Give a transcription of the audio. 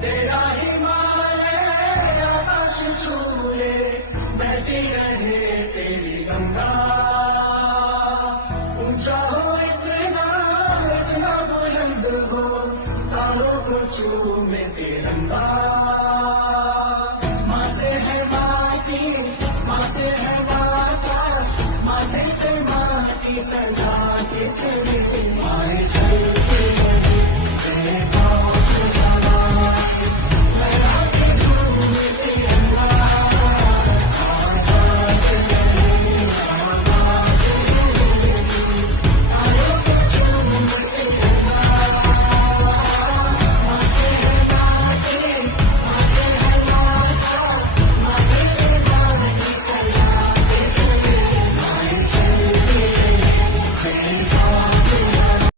तेरा हिमालय आकाश छूले, बहती रहे तेरी गंगा। ऊंचा हो इतना, इतना बुलंद हो, तारों को छूमे तिरंगा।